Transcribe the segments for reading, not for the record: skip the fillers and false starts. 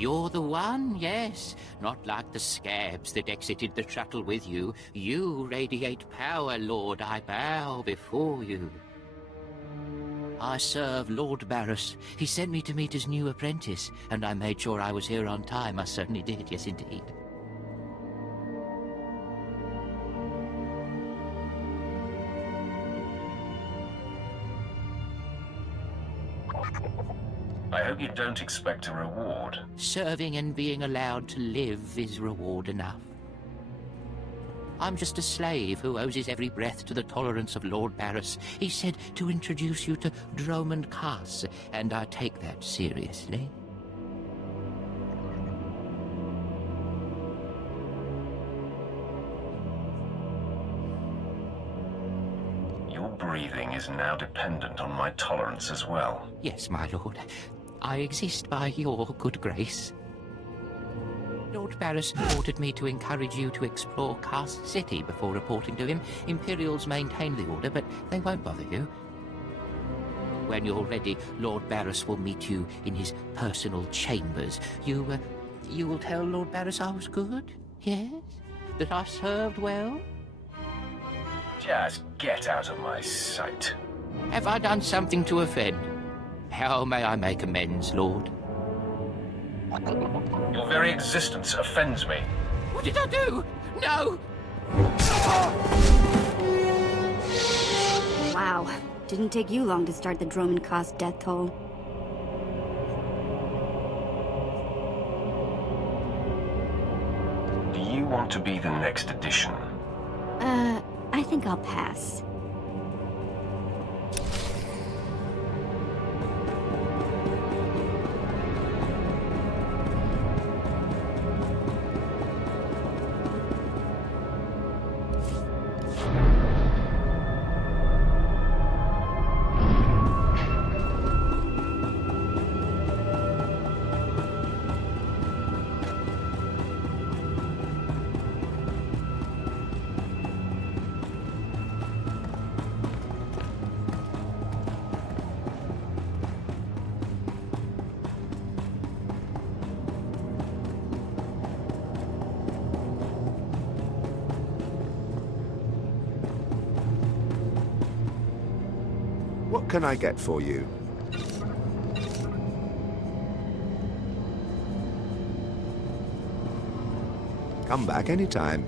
You're the one, yes. Not like the scabs that exited the shuttle with you. You radiate power, Lord. I bow before you. I serve Lord Barris. He sent me to meet his new apprentice, and I made sure I was here on time. I certainly did, yes indeed. I hope you don't expect a reward. Serving and being allowed to live is reward enough. I'm just a slave who owes his every breath to the tolerance of Lord Barris. He said to introduce you to Dromund Kaas, and I take that seriously. Your breathing is now dependent on my tolerance as well. Yes, my lord. I exist by your good grace. Lord Barris ordered me to encourage you to explore Kaas City before reporting to him. Imperials maintain the order, but they won't bother you. When you're ready, Lord Barris will meet you in his personal chambers. You will tell Lord Barris I was good? Yes? That I served well? Just get out of my sight. Have I done something to offend? How may I make amends, Lord? Your very existence offends me. What did I do? No! Wow. Didn't take you long to start the Dromund Kaas death toll. Do you want to be the next addition? I think I'll pass. What can I get for you? Come back anytime.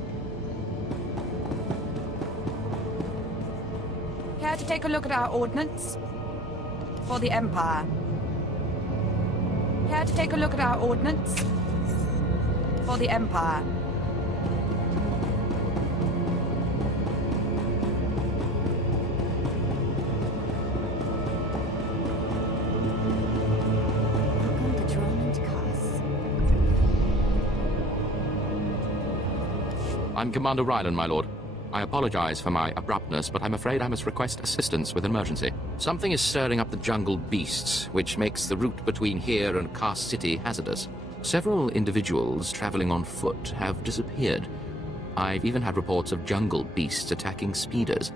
Care to take a look at our ordnance? For the Empire. Care to take a look at our ordnance? For the Empire. Welcome to Dromund Kaas. I'm Commander Ryland, my lord. I apologize for my abruptness, but I'm afraid I must request assistance with an emergency. Something is stirring up the jungle beasts, which makes the route between here and Kaas City hazardous. Several individuals traveling on foot have disappeared. I've even had reports of jungle beasts attacking speeders.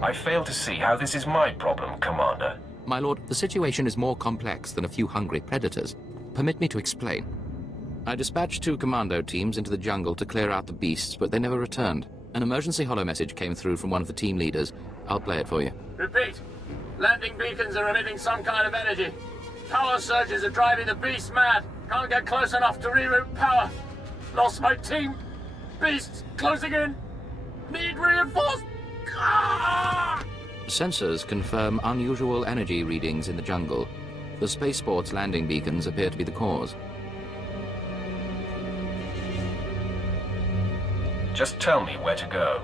I fail to see how this is my problem, Commander. My lord, the situation is more complex than a few hungry predators. Permit me to explain. I dispatched 2 commando teams into the jungle to clear out the beasts, but they never returned. An emergency holo message came through from one of the team leaders. I'll play it for you. Repeat. Landing beacons are emitting some kind of energy. Power surges are driving the beasts mad. Can't get close enough to reroute power. Lost my team. Beasts closing in. Need reinforced. Ah! Sensors confirm unusual energy readings in the jungle. The spaceport's landing beacons appear to be the cause. Just tell me where to go.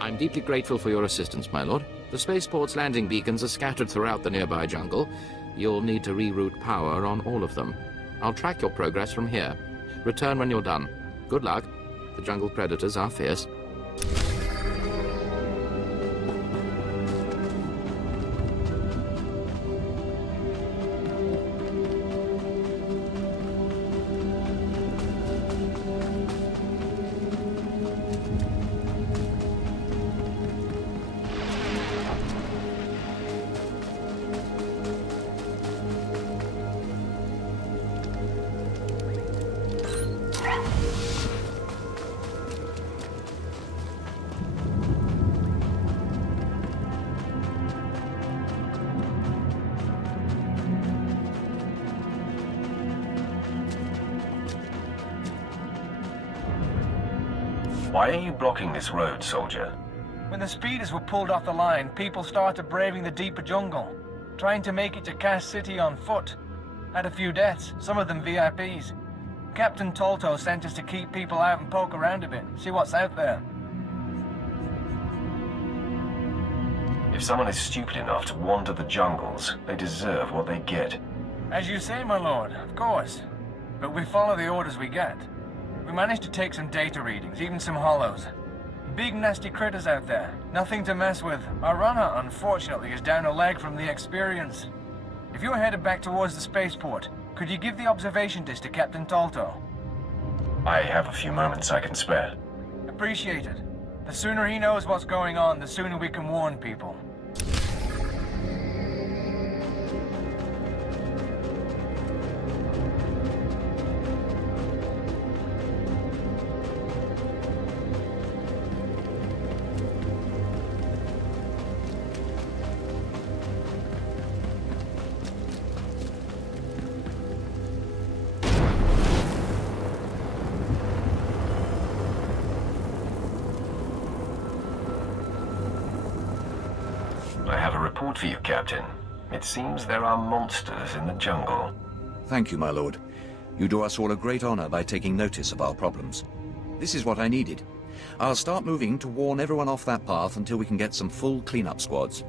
I'm deeply grateful for your assistance, my lord. The spaceport's landing beacons are scattered throughout the nearby jungle. You'll need to reroute power on all of them. I'll track your progress from here. Return when you're done. Good luck. The jungle predators are fierce. Why are you blocking this road, soldier? When the speeders were pulled off the line, people started braving the deeper jungle, trying to make it to Cass City on foot. Had a few deaths, some of them VIPs. Captain Tolto sent us to keep people out and poke around a bit, see what's out there. If someone is stupid enough to wander the jungles, they deserve what they get. As you say, my lord, of course. But we follow the orders we get. We managed to take some data readings, even some hollows. Big nasty critters out there, nothing to mess with. Our runner, unfortunately, is down a leg from the experience. If you're headed back towards the spaceport, could you give the observation disc to Captain Tolto? I have a few moments I can spare. Appreciate it. The sooner he knows what's going on, the sooner we can warn people. I have a report for you, Captain. It seems there are monsters in the jungle. Thank you, my lord. You do us all a great honor by taking notice of our problems. This is what I needed. I'll start moving to warn everyone off that path until we can get some full cleanup squads.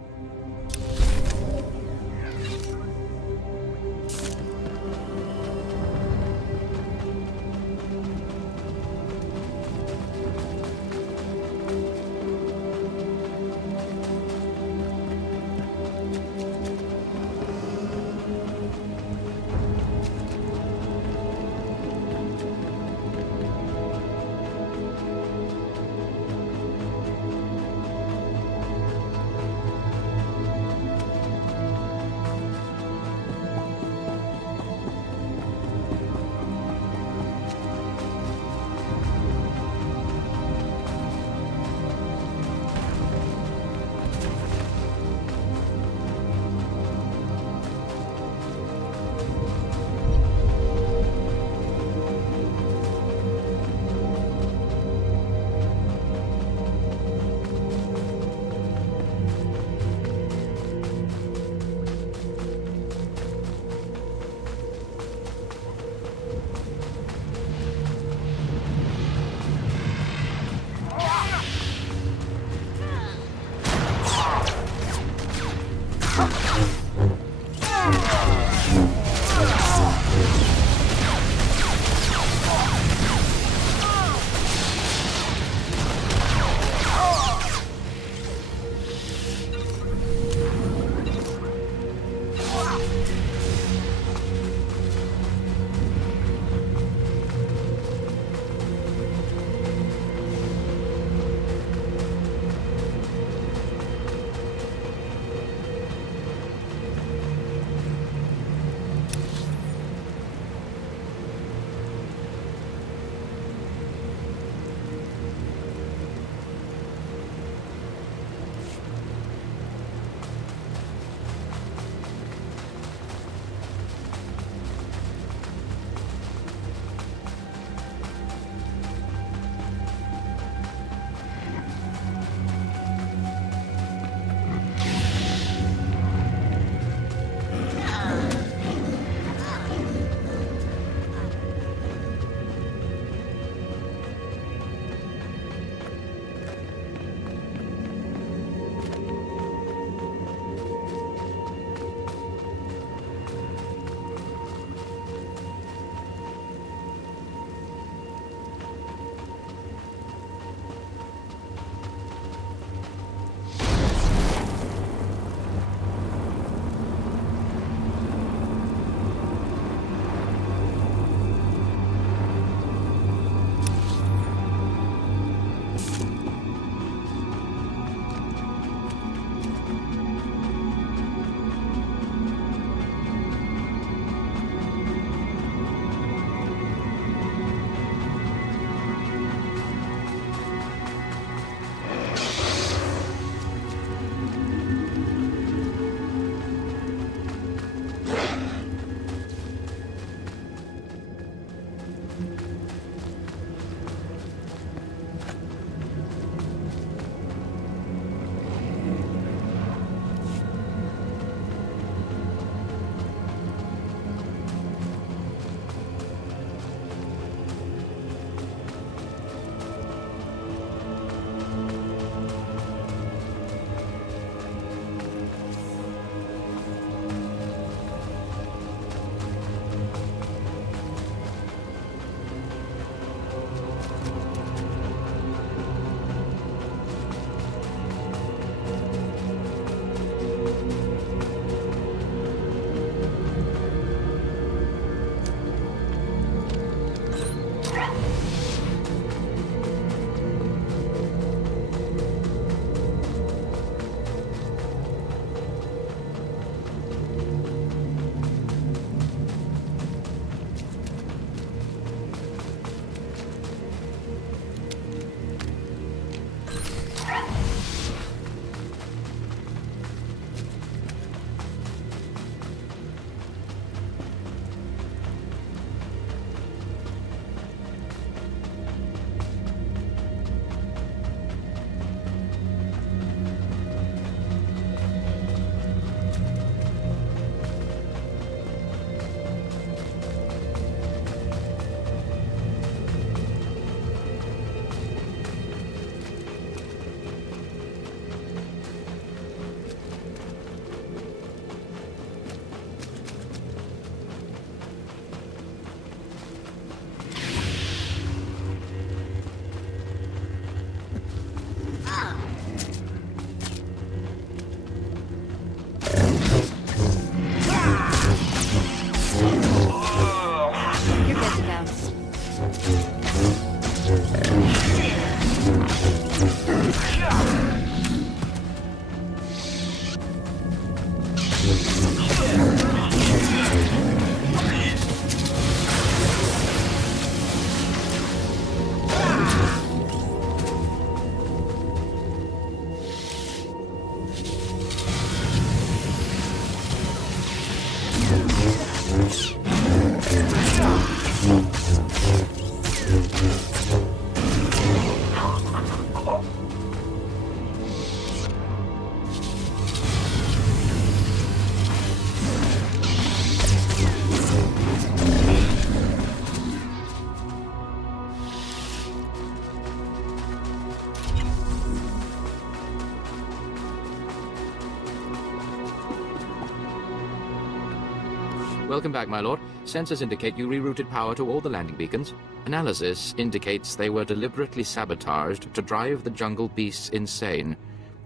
Welcome back, my lord. Sensors indicate you rerouted power to all the landing beacons. Analysis indicates they were deliberately sabotaged to drive the jungle beasts insane.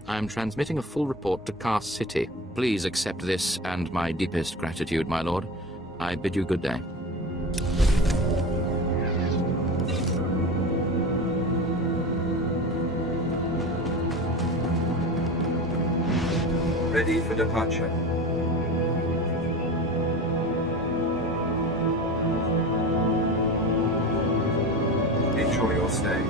I am transmitting a full report to Cast City. Please accept this and my deepest gratitude, my lord. I bid you good day. Ready for departure. Enjoy your stay.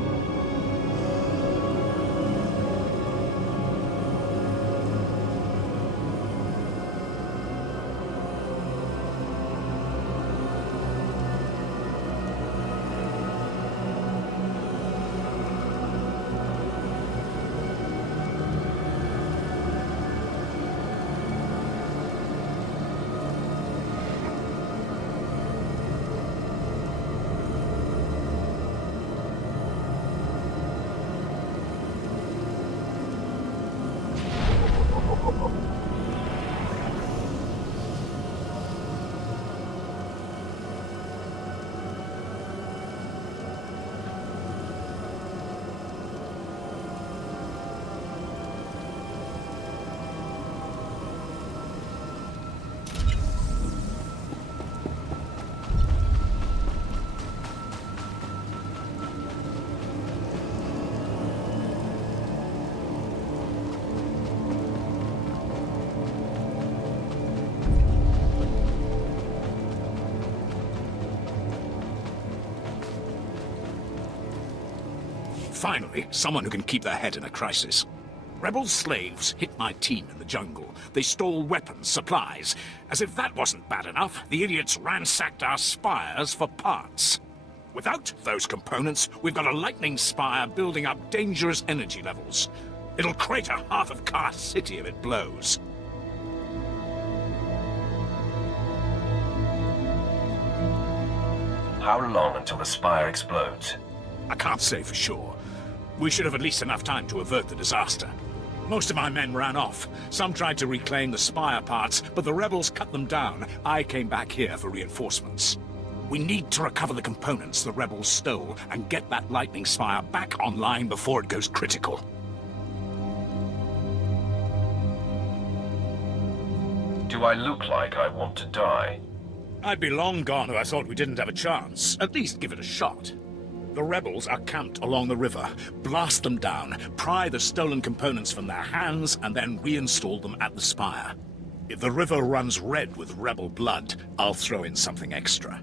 Finally, someone who can keep their head in a crisis. Rebel slaves hit my team in the jungle. They stole weapons, supplies. As if that wasn't bad enough, the idiots ransacked our spires for parts. Without those components, we've got a lightning spire building up dangerous energy levels. It'll crater half of Cast City if it blows. How long until the spire explodes? I can't say for sure. We should have at least enough time to avert the disaster. Most of my men ran off. Some tried to reclaim the spire parts, but the rebels cut them down. I came back here for reinforcements. We need to recover the components the rebels stole and get that lightning spire back online before it goes critical. Do I look like I want to die? I'd be long gone if I thought we didn't have a chance. At least give it a shot. The rebels are camped along the river. Blast them down, pry the stolen components from their hands, and then reinstall them at the spire. If the river runs red with rebel blood, I'll throw in something extra.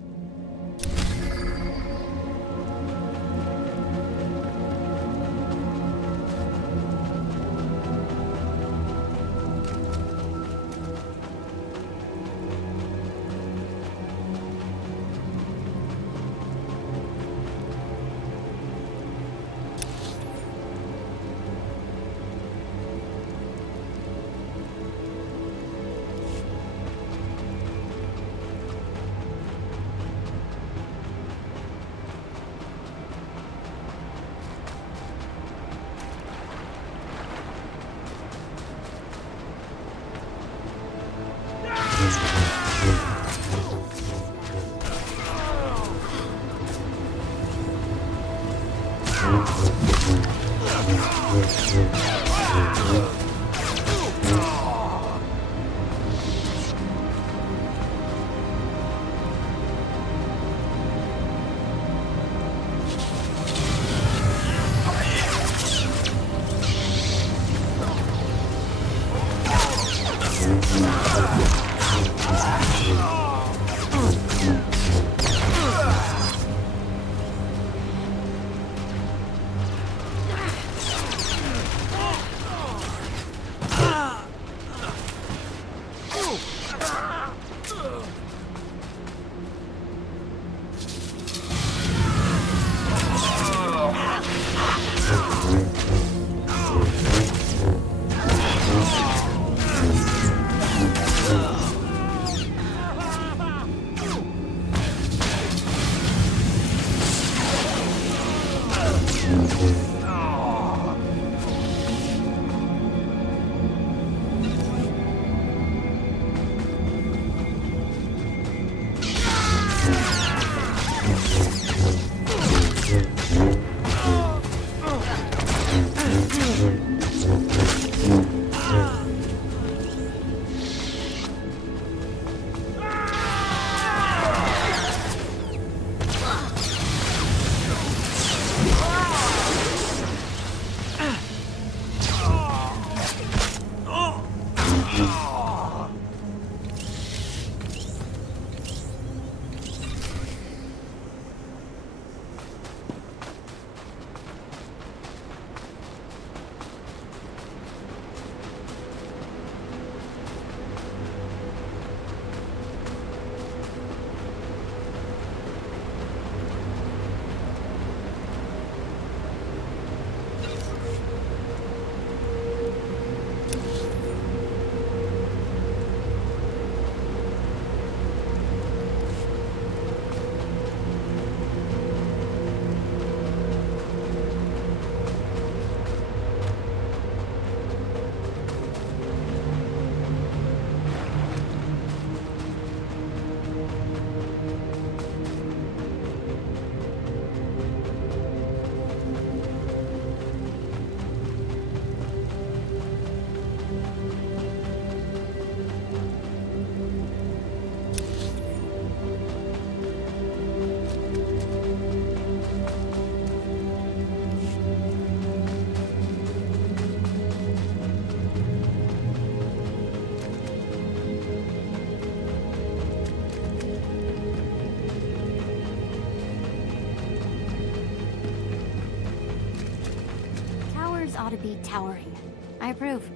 ought to be towering. I approve.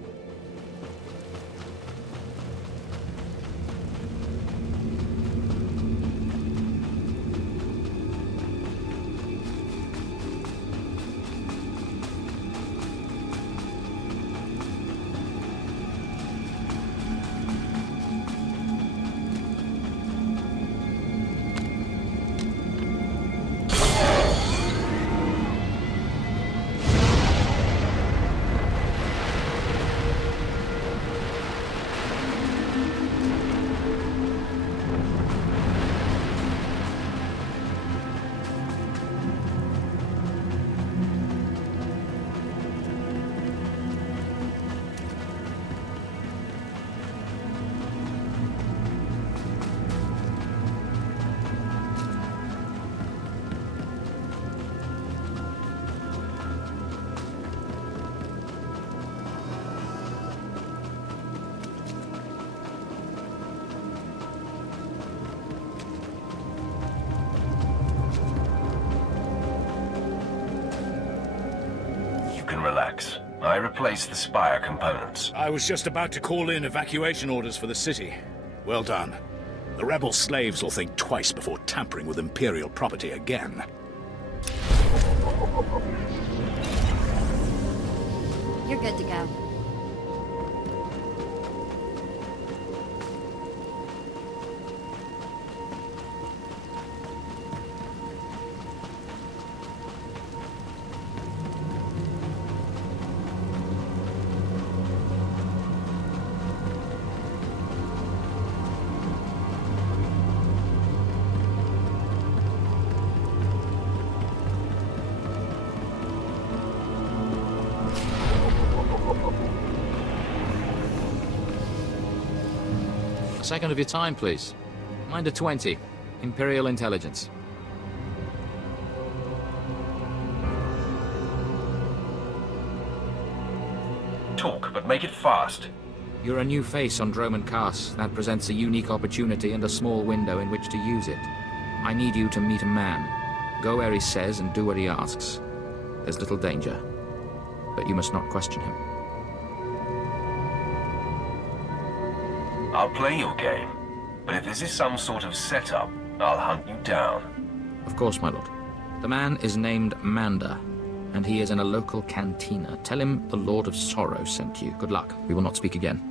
Relax. I replaced the spire components. I was just about to call in evacuation orders for the city. Well done. The rebel slaves will think twice before tampering with Imperial property again. You're good to go. A second of your time, please. Minder 20. Imperial Intelligence. Talk, but make it fast. You're a new face on Droman Kaas. That presents a unique opportunity and a small window in which to use it. I need you to meet a man. Go where he says and do what he asks. There's little danger. But you must not question him. I'll play your game. But if this is some sort of setup, I'll hunt you down. Of course, my lord. The man is named Mander, and he is in a local cantina. Tell him the Lord of Sorrow sent you. Good luck. We will not speak again.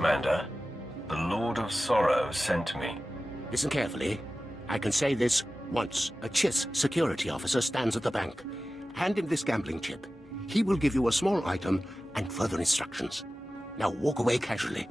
Mander, the Lord of Sorrow sent me. Listen carefully. I can say this once. A Chiss security officer stands at the bank. Hand him this gambling chip. He will give you a small item and further instructions. Now walk away casually.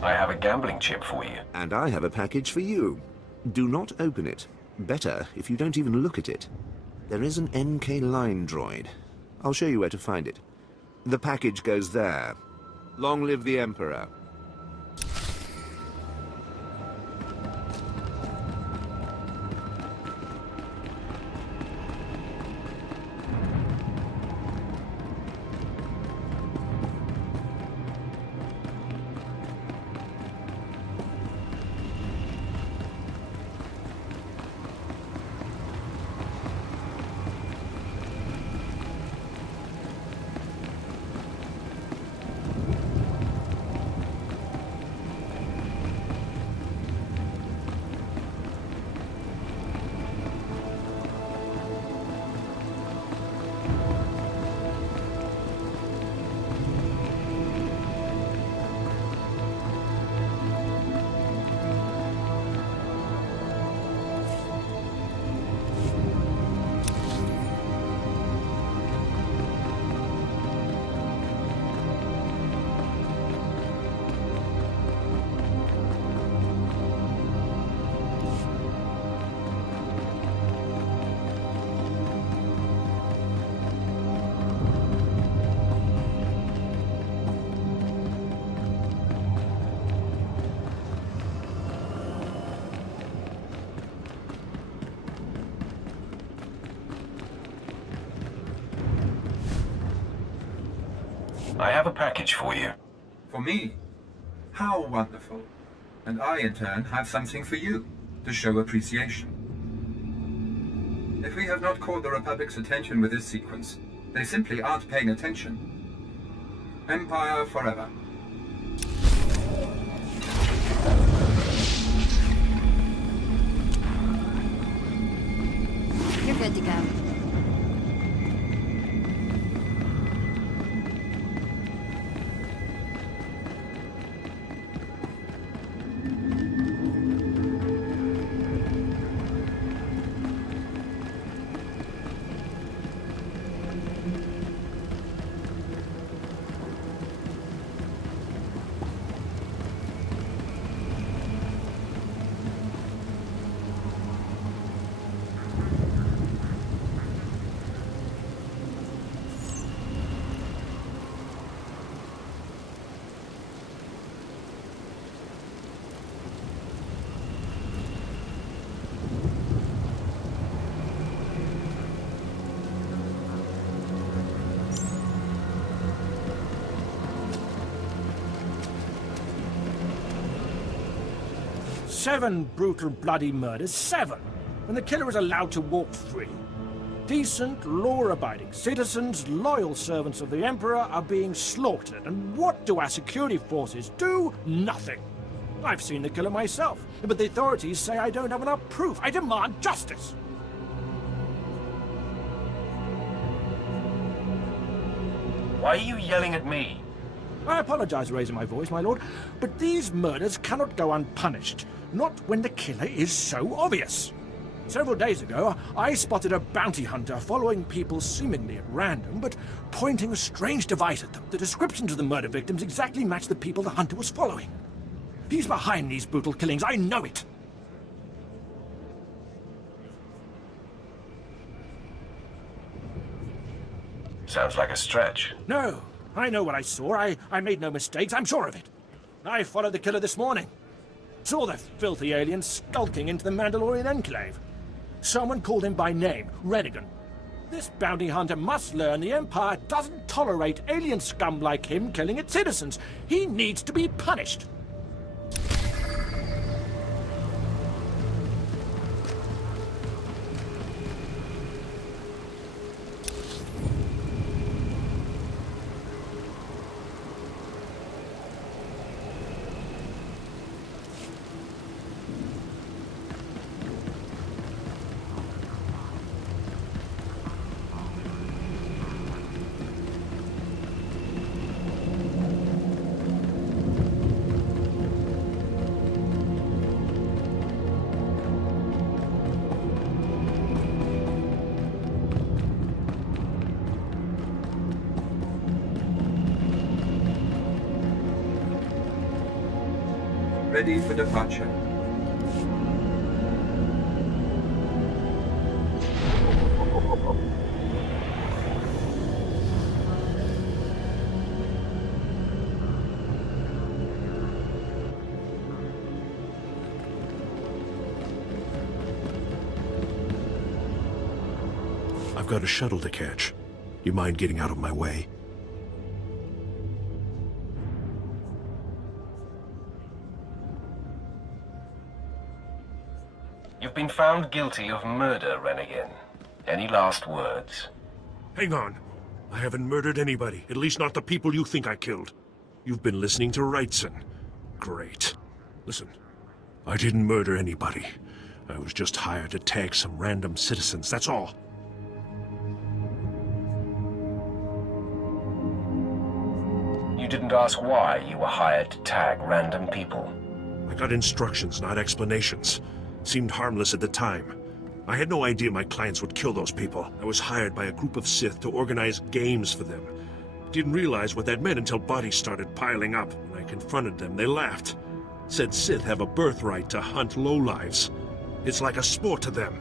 I have a gambling chip for you. And I have a package for you. Do not open it. Better if you don't even look at it. There is an NK line droid. I'll show you where to find it. The package goes there. Long live the Emperor. I have a package for you. For me? How wonderful. And I, in turn, have something for you, to show appreciation. If we have not caught the Republic's attention with this sequence, they simply aren't paying attention. Empire forever. You're good to go. Seven brutal, bloody murders. 7! And the killer is allowed to walk free. Decent, law-abiding citizens, loyal servants of the Emperor are being slaughtered. And what do our security forces do? Nothing. I've seen the killer myself, but the authorities say I don't have enough proof. I demand justice. Why are you yelling at me? I apologize for raising my voice, my lord, but these murders cannot go unpunished. Not when the killer is so obvious. Several days ago, I spotted a bounty hunter following people seemingly at random, but pointing a strange device at them. The descriptions of the murder victims exactly matched the people the hunter was following. He's behind these brutal killings, I know it. Sounds like a stretch. No, I know what I saw. I made no mistakes, I'm sure of it. I followed the killer this morning. Saw the filthy alien skulking into the Mandalorian Enclave. Someone called him by name, Renegan. This bounty hunter must learn the Empire doesn't tolerate alien scum like him killing its citizens. He needs to be punished. Ready for departure. I've got a shuttle to catch. You mind getting out of my way? You've been found guilty of murder, Renegade. Any last words? Hang on. I haven't murdered anybody, at least not the people you think I killed. You've been listening to Wrightson. Great. Listen, I didn't murder anybody. I was just hired to tag some random citizens, that's all. You didn't ask why you were hired to tag random people. I got instructions, not explanations. Seemed harmless at the time. I had no idea my clients would kill those people. I was hired by a group of Sith to organize games for them. Didn't realize what that meant until bodies started piling up. When I confronted them, they laughed. Said Sith have a birthright to hunt lowlives. It's like a sport to them.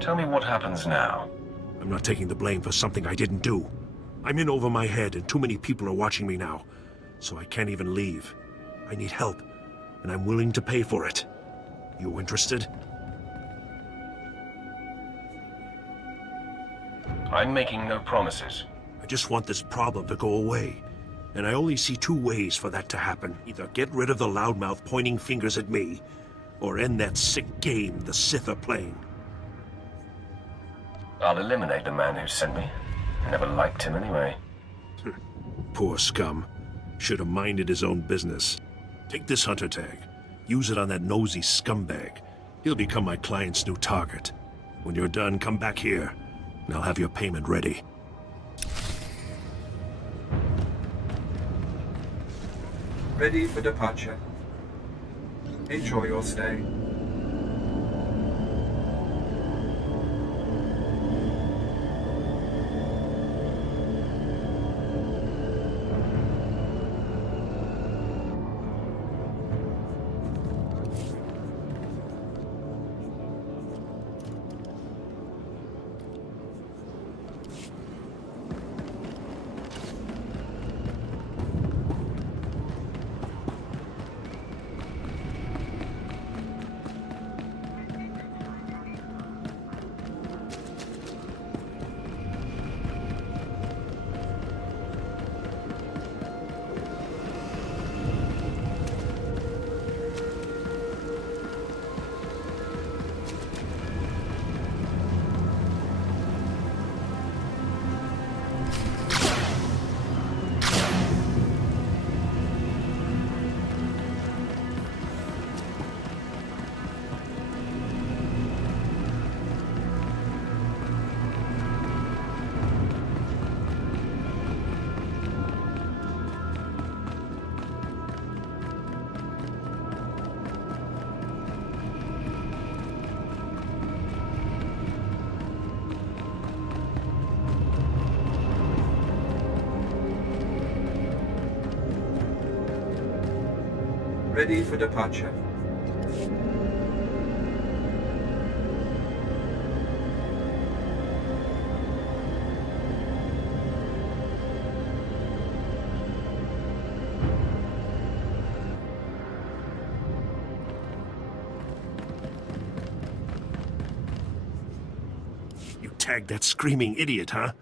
Tell me what happens now. I'm not taking the blame for something I didn't do. I'm in over my head and too many people are watching me now. So I can't even leave. I need help, and I'm willing to pay for it. You interested? I'm making no promises. I just want this problem to go away. And I only see two ways for that to happen. Either get rid of the loudmouth pointing fingers at me, or end that sick game the Sith are playing. I'll eliminate the man who sent me. I never liked him anyway. Poor scum. Should have minded his own business. Take this hunter tag. Use it on that nosy scumbag. He'll become my client's new target. When you're done, come back here, and I'll have your payment ready. Ready for departure. Enjoy your stay. Ready for departure. You tagged that screaming idiot, huh?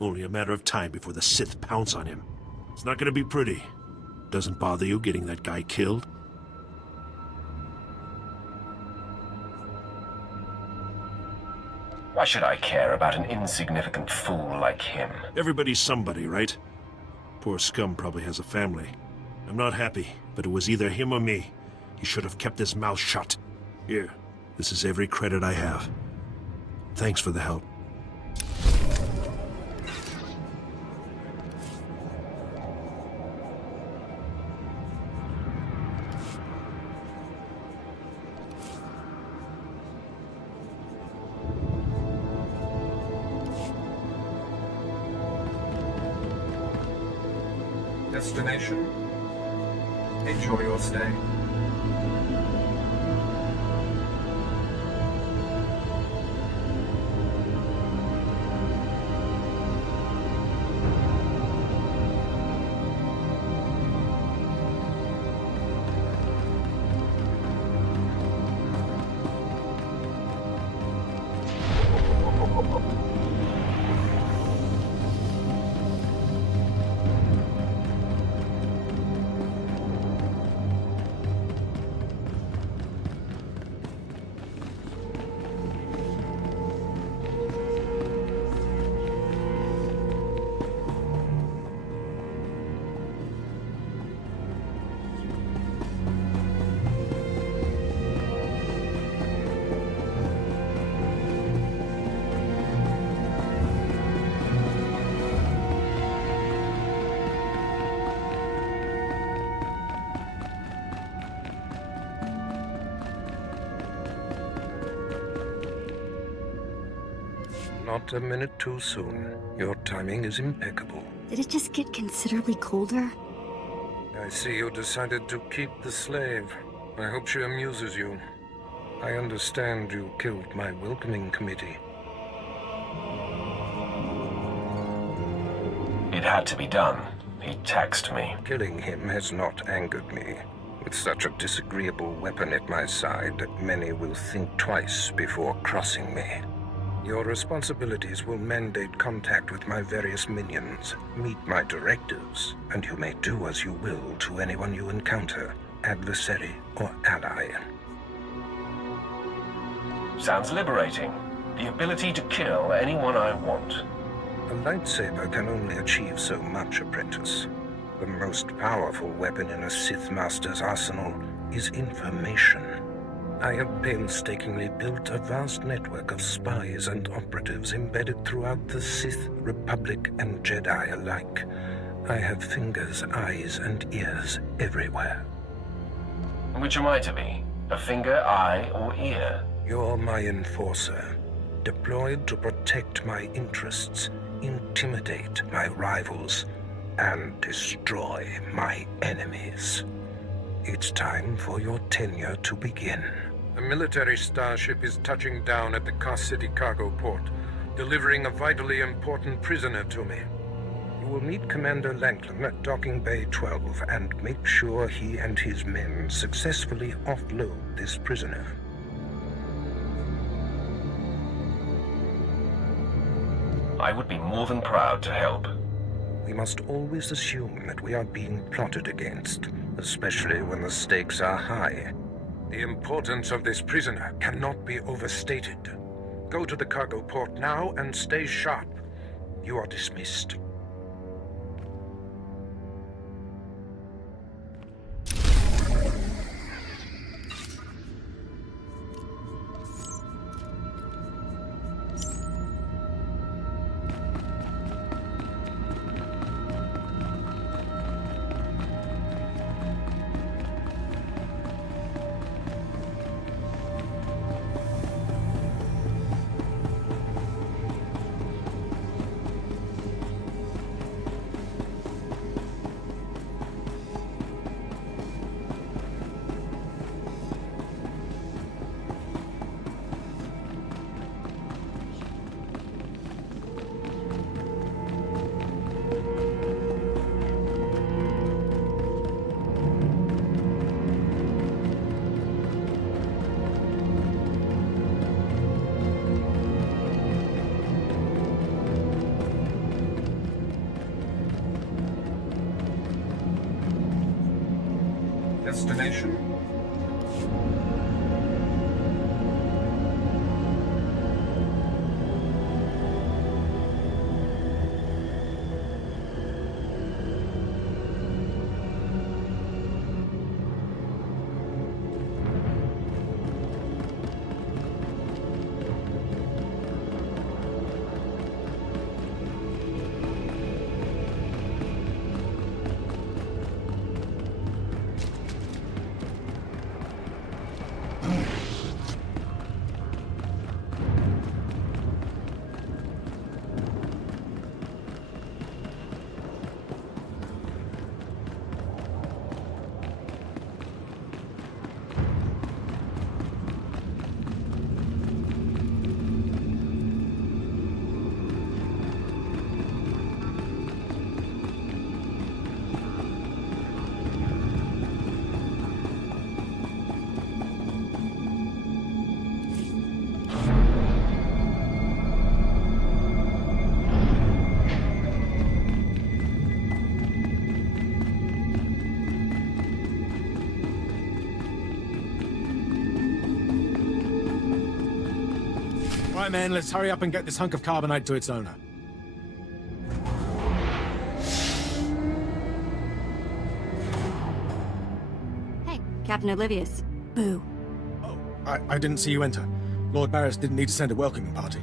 Only a matter of time before the Sith pounce on him. It's not gonna be pretty. Doesn't bother you getting that guy killed? Why should I care about an insignificant fool like him? Everybody's somebody, right? Poor scum probably has a family. I'm not happy, but it was either him or me. He should have kept his mouth shut. Here, this is every credit I have. Thanks for the help. Destination, Enjoy your stay. Not a minute too soon. Your timing is impeccable. Did it just get considerably colder? I see you decided to keep the slave. I hope she amuses you. I understand you killed my welcoming committee. It had to be done. He taxed me. Killing him has not angered me. With such a disagreeable weapon at my side, many will think twice before crossing me. Your responsibilities will mandate contact with my various minions, meet my directives, and you may do as you will to anyone you encounter, adversary or ally. Sounds liberating. The ability to kill anyone I want. A lightsaber can only achieve so much, apprentice. The most powerful weapon in a Sith Master's arsenal is information. I have painstakingly built a vast network of spies and operatives embedded throughout the Sith, Republic, and Jedi alike. I have fingers, eyes, and ears everywhere. Which am I to be? A finger, eye, or ear? You're my enforcer, deployed to protect my interests, intimidate my rivals, and destroy my enemies. It's time for your tenure to begin. A military starship is touching down at the Kos City cargo port, delivering a vitally important prisoner to me. You will meet Commander Lanklin at Docking Bay 12 and make sure he and his men successfully offload this prisoner. I would be more than proud to help. We must always assume that we are being plotted against, especially when the stakes are high. The importance of this prisoner cannot be overstated. Go to the cargo port now and stay sharp. You are dismissed. Destination? Right, men, let's hurry up and get this hunk of carbonite to its owner. Hey, Captain Oblivious. Boo. Oh, I didn't see you enter. Lord Barris didn't need to send a welcoming party.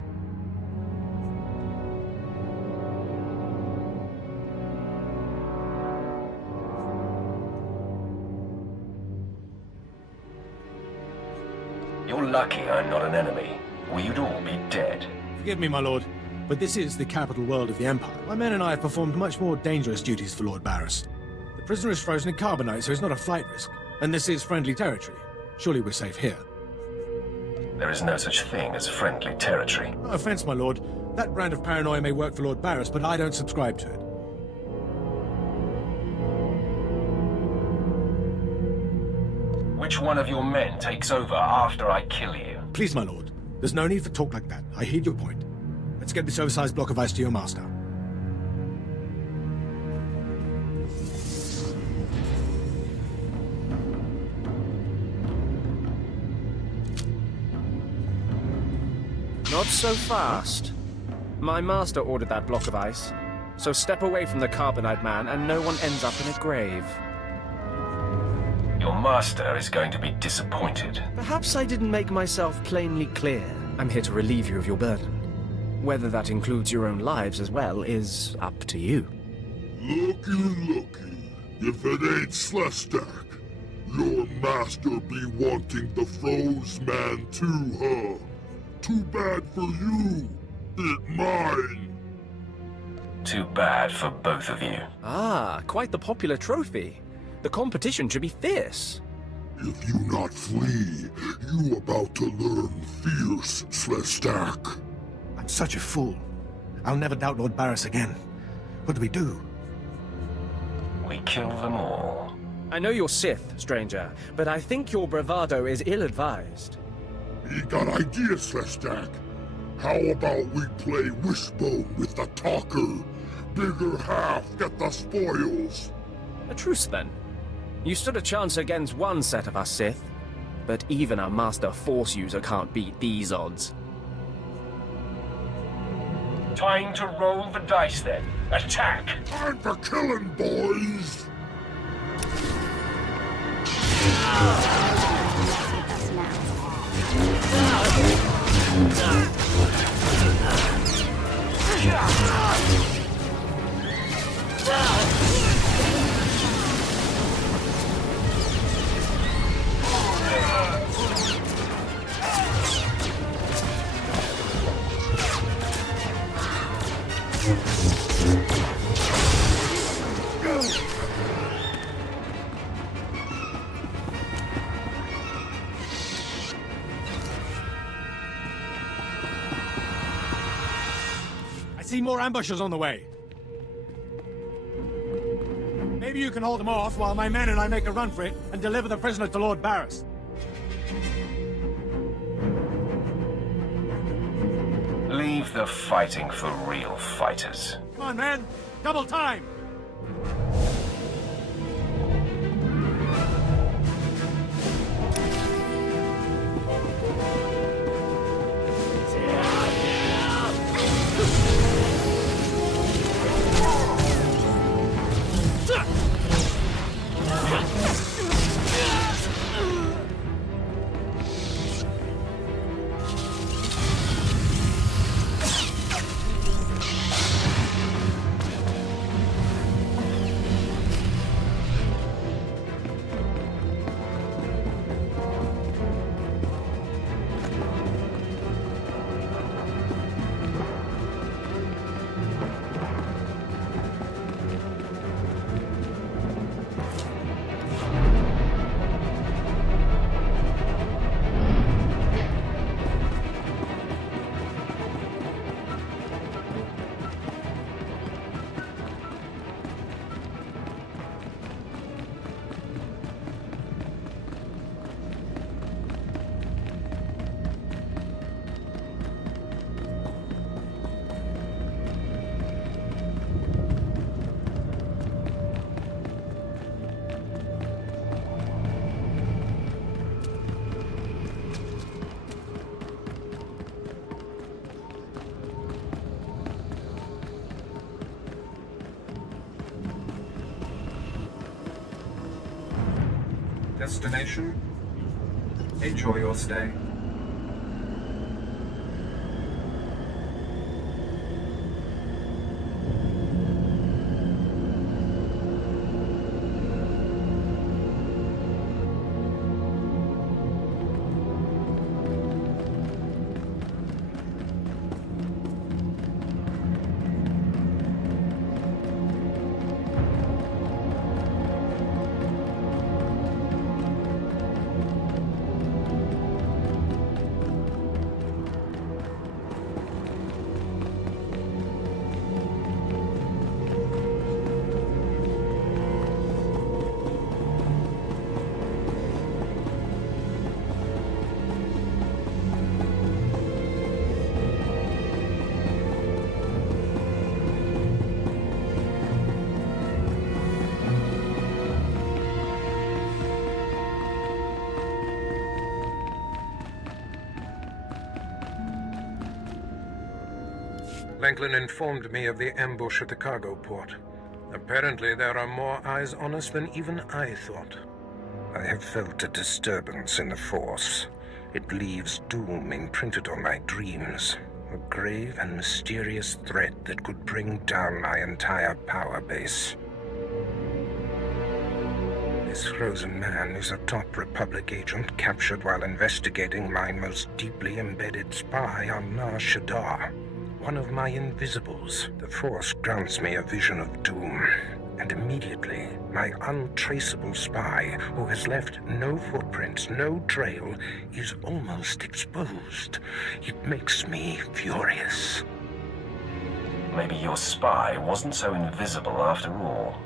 You're lucky I'm not an enemy, or you'd all be dead. Forgive me, my lord, but this is the capital world of the Empire. My men and I have performed much more dangerous duties for Lord Barris. The prisoner is frozen in carbonite, so it's not a flight risk. And this is friendly territory. Surely we're safe here. There is no such thing as friendly territory. No offense, my lord. That brand of paranoia may work for Lord Barris, but I don't subscribe to it. Which one of your men takes over after I kill you? Please, my lord. There's no need for talk like that. I heed your point. Let's get this oversized block of ice to your master. Not so fast. My master ordered that block of ice, so step away from the Carbonite Man and no one ends up in a grave. Your master is going to be disappointed. Perhaps I didn't make myself plainly clear. I'm here to relieve you of your burden. Whether that includes your own lives as well is up to you. Looky. If it ain't Slestak, your master be wanting the Froze Man too, huh? Too bad for you. It mine. Too bad for both of you. Ah, quite the popular trophy. The competition should be fierce. If you not flee, you about to learn fierce, Slestak. I'm such a fool. I'll never doubt Lord Barris again. What do we do? We kill them all. I know you're Sith, stranger, but I think your bravado is ill-advised. He got ideas, Slestak. How about we play Wishbone with the talker? Bigger half get the spoils. A truce, then. You stood a chance against one set of us Sith, but even a master Force user can't beat these odds. Time to roll the dice, then. Attack! Time for killing, boys! I see more ambushers on the way. Maybe you can hold them off while my men and I make a run for it and deliver the prisoner to Lord Barris. Leave the fighting for real fighters. Come on, man! Double time! Destination? Enjoy your stay. Langlin informed me of the ambush at the cargo port. Apparently there are more eyes on us than even I thought. I have felt a disturbance in the Force. It leaves doom imprinted on my dreams. A grave and mysterious threat that could bring down my entire power base. This frozen man is a top Republic agent captured while investigating my most deeply embedded spy on Nar Shaddaa. One of my invisibles. The Force grants me a vision of doom. And immediately, my untraceable spy, who has left no footprints, no trail, is almost exposed. It makes me furious. Maybe your spy wasn't so invisible after all.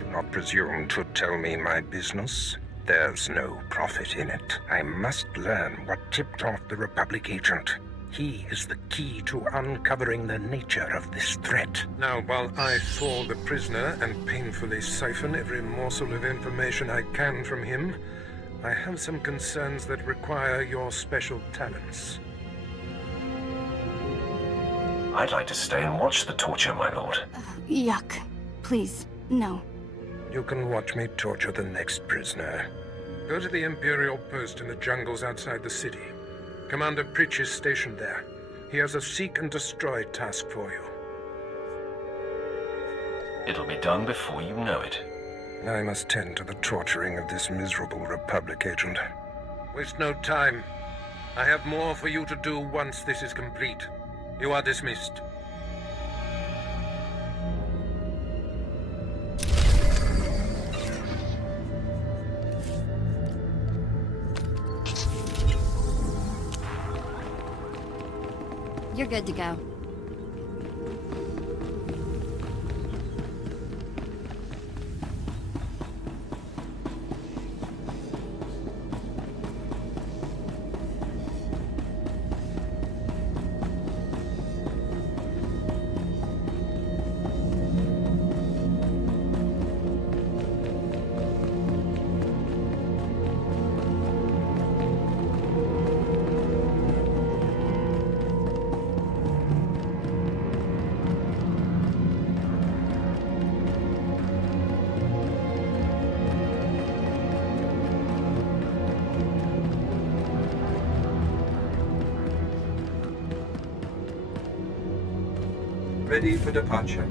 Do not presume to tell me my business. There's no profit in it. I must learn what tipped off the Republic agent. He is the key to uncovering the nature of this threat. Now, while I thaw the prisoner and painfully siphon every morsel of information I can from him, I have some concerns that require your special talents. I'd like to stay and watch the torture, my lord. Yuck. Please, no. You can watch me torture the next prisoner. Go to the Imperial post in the jungles outside the city. Commander Pritch is stationed there. He has a seek and destroy task for you. It'll be done before you know it. I must tend to the torturing of this miserable Republic agent. Waste no time. I have more for you to do once this is complete. You are dismissed. You're good to go. Ready for departure.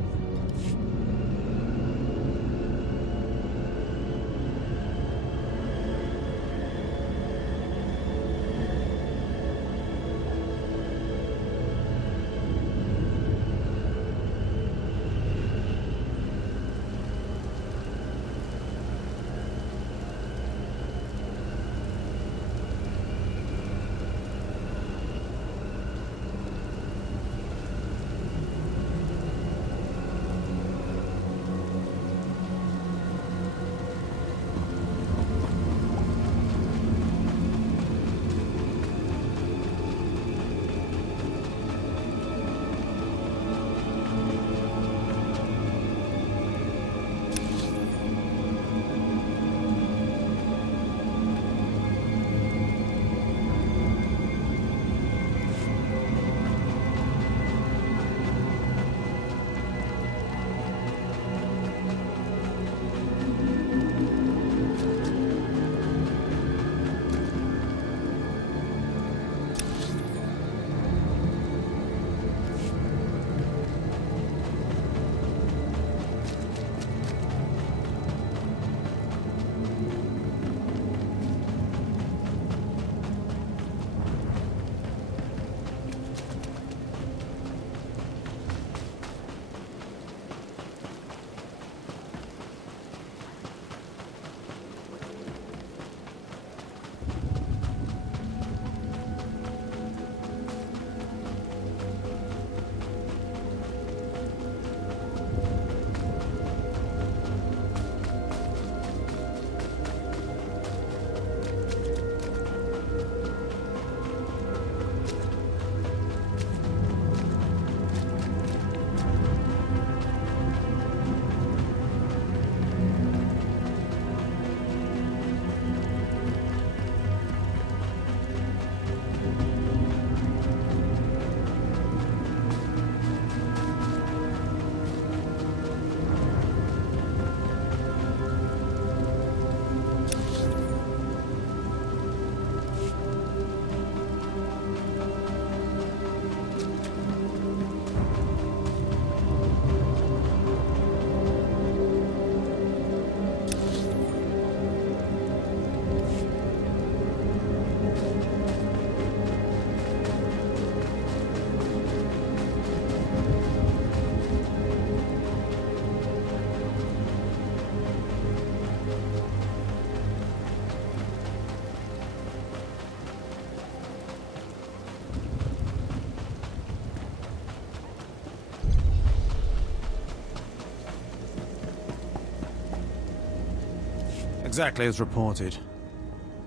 Exactly as reported.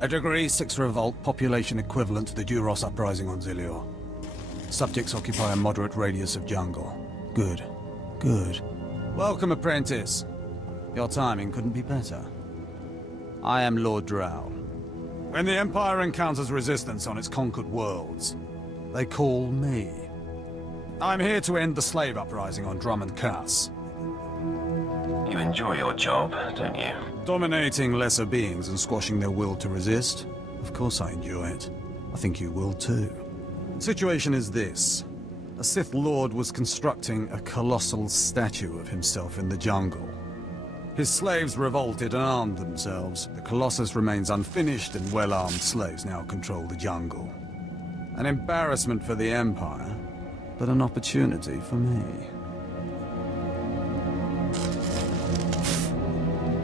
A Degree 6 revolt, population equivalent to the Duros uprising on Zilior. Subjects occupy a moderate radius of jungle. Good. Good. Welcome, apprentice. Your timing couldn't be better. I am Lord Drow. When the Empire encounters resistance on its conquered worlds, they call me. I'm here to end the slave uprising on Drummond Cass. You enjoy your job, don't you? Dominating lesser beings and squashing their will to resist? Of course I enjoy it. I think you will too. The situation is this. A Sith Lord was constructing a colossal statue of himself in the jungle. His slaves revolted and armed themselves. The Colossus remains unfinished, and well-armed slaves now control the jungle. An embarrassment for the Empire, but an opportunity for me.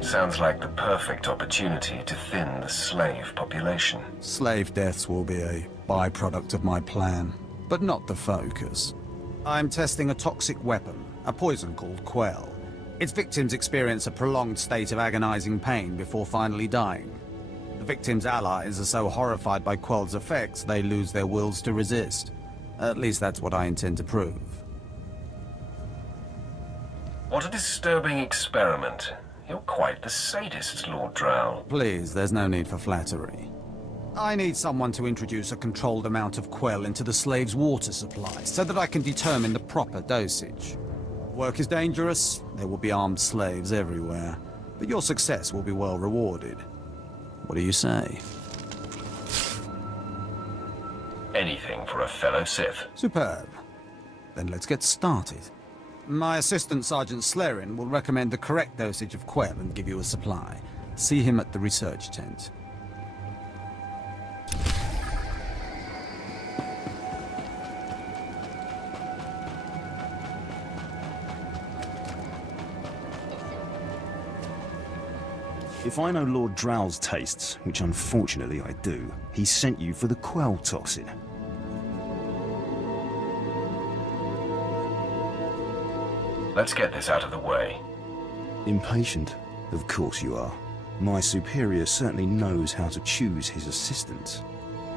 Sounds like the perfect opportunity to thin the slave population. Slave deaths will be a byproduct of my plan, but not the focus. I'm testing a toxic weapon, a poison called Quell. Its victims experience a prolonged state of agonizing pain before finally dying. The victims' allies are so horrified by Quell's effects, they lose their wills to resist. At least that's what I intend to prove. What a disturbing experiment. You're quite the sadist, Lord Drow. Please, there's no need for flattery. I need someone to introduce a controlled amount of Quell into the slaves' water supply, so that I can determine the proper dosage. Work is dangerous, there will be armed slaves everywhere, but your success will be well rewarded. What do you say? Anything for a fellow Sith. Superb. Then let's get started. My assistant, Sergeant Slerin, will recommend the correct dosage of Quell and give you a supply. See him at the research tent. If I know Lord Drow's tastes, which unfortunately I do, he sent you for the Quell toxin. Let's get this out of the way. Impatient? Of course you are. My superior certainly knows how to choose his assistants.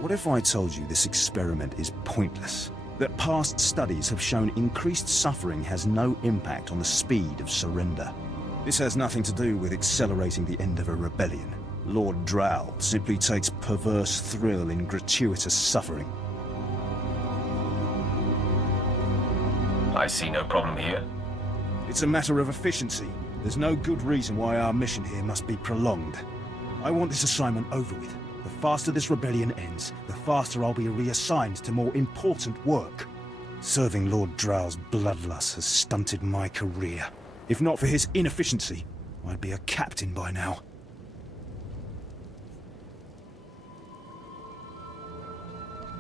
What if I told you this experiment is pointless? That past studies have shown increased suffering has no impact on the speed of surrender? This has nothing to do with accelerating the end of a rebellion. Lord Drow simply takes perverse thrill in gratuitous suffering. I see no problem here. It's a matter of efficiency. There's no good reason why our mission here must be prolonged. I want this assignment over with. The faster this rebellion ends, the faster I'll be reassigned to more important work. Serving Lord Drow's bloodlust has stunted my career. If not for his inefficiency, I'd be a captain by now.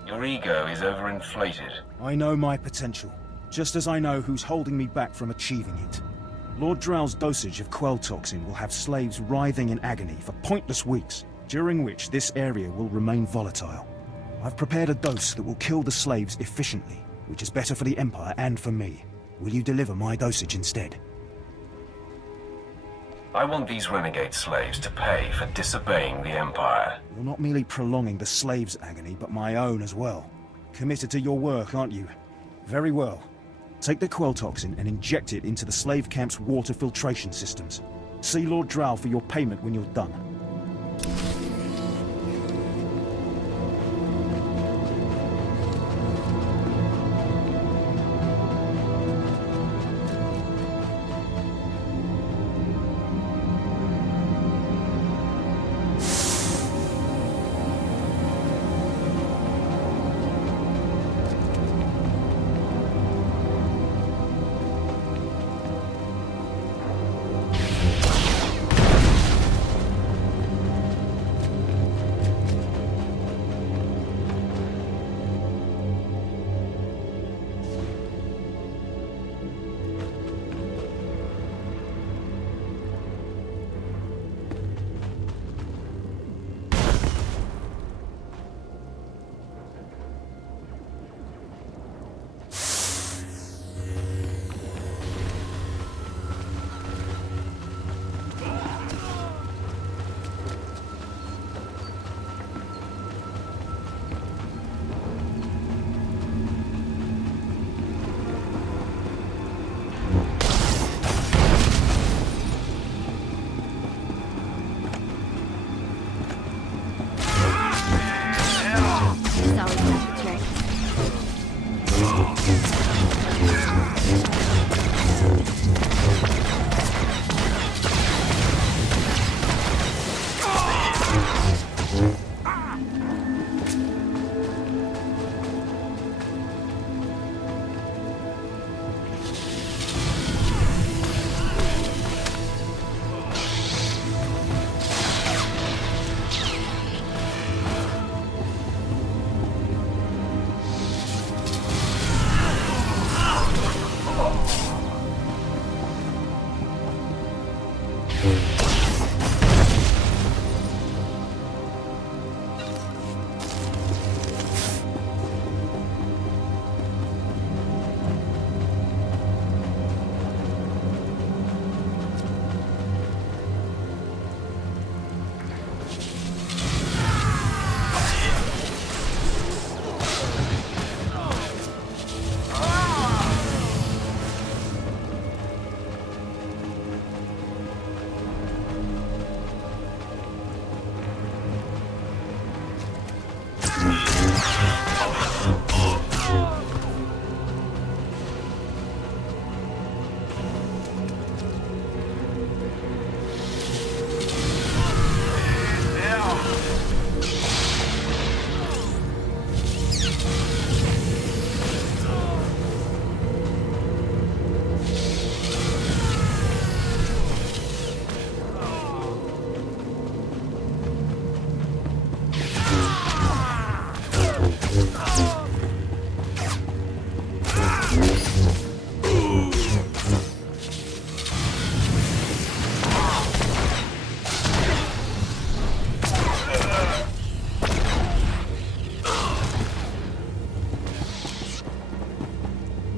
Your ego is overinflated. I know my potential, just as I know who's holding me back from achieving it. Lord Drow's dosage of Quell toxin will have slaves writhing in agony for pointless weeks, during which this area will remain volatile. I've prepared a dose that will kill the slaves efficiently, which is better for the Empire and for me. Will you deliver my dosage instead? I want these renegade slaves to pay for disobeying the Empire. You're not merely prolonging the slaves' agony, but my own as well. Committed to your work, aren't you? Very well. Take the Quell toxin and inject it into the slave camp's water filtration systems. See Lord Drow for your payment when you're done.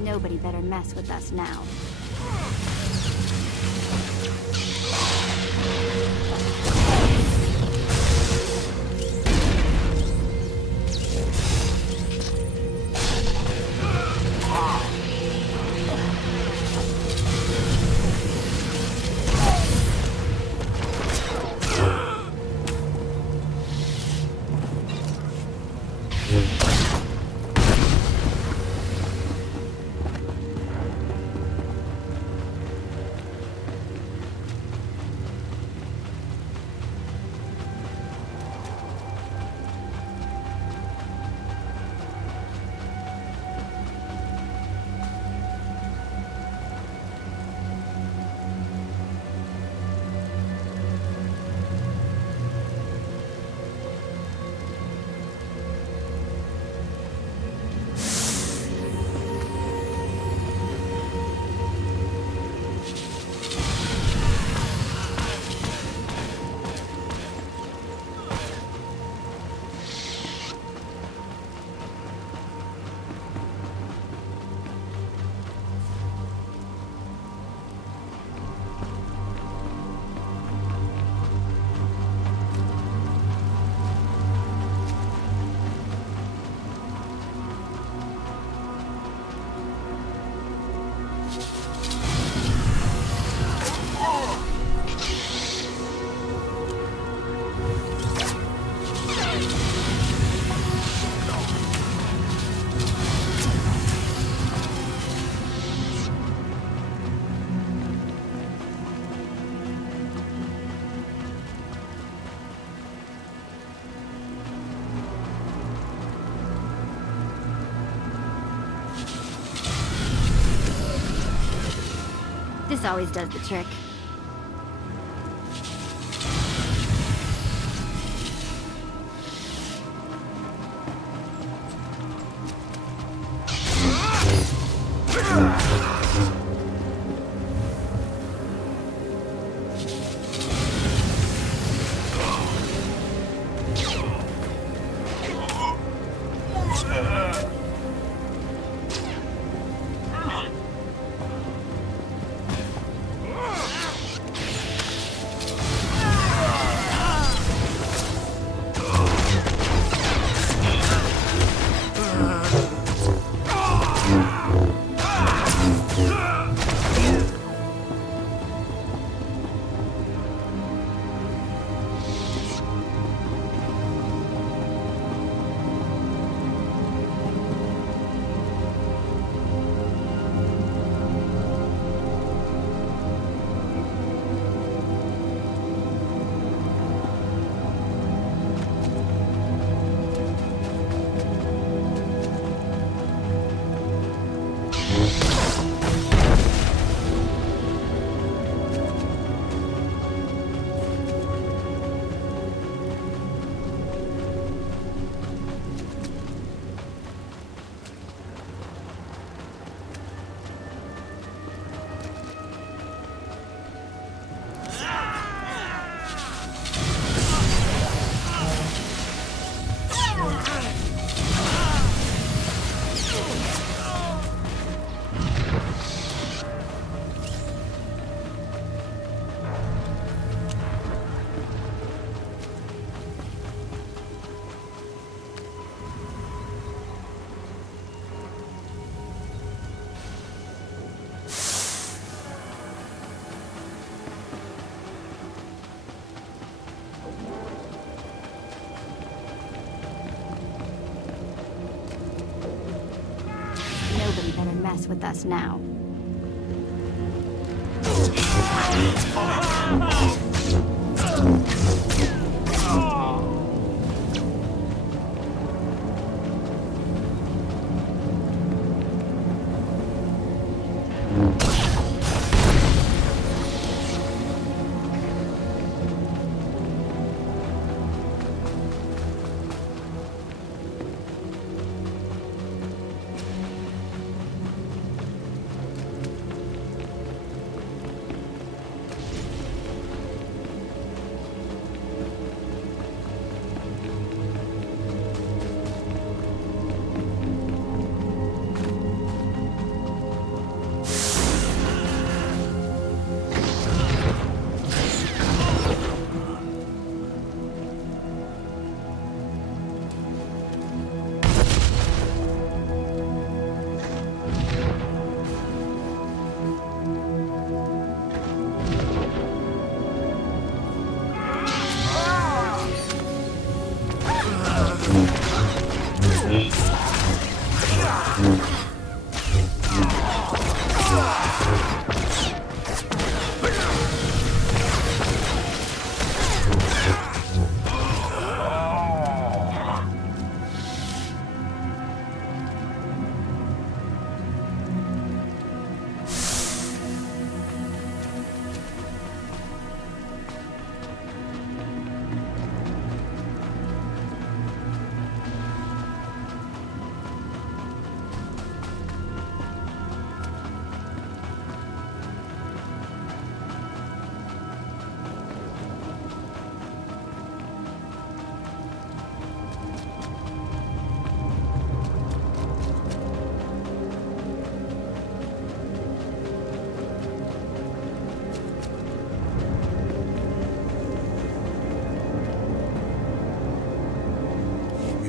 Nobody better mess with us now. This always does the trick. Nobody better mess with us now.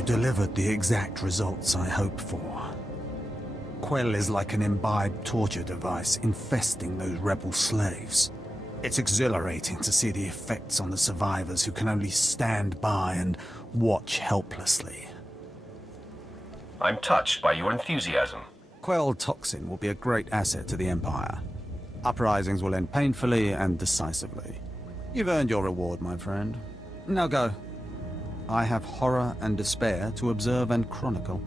delivered the exact results I hoped for. Quell is like an imbibed torture device infesting those rebel slaves. It's exhilarating to see the effects on the survivors who can only stand by and watch helplessly. I'm touched by your enthusiasm. Quell toxin will be a great asset to the Empire. Uprisings will end painfully and decisively. You've earned your reward, my friend. Now go. I have horror and despair to observe and chronicle.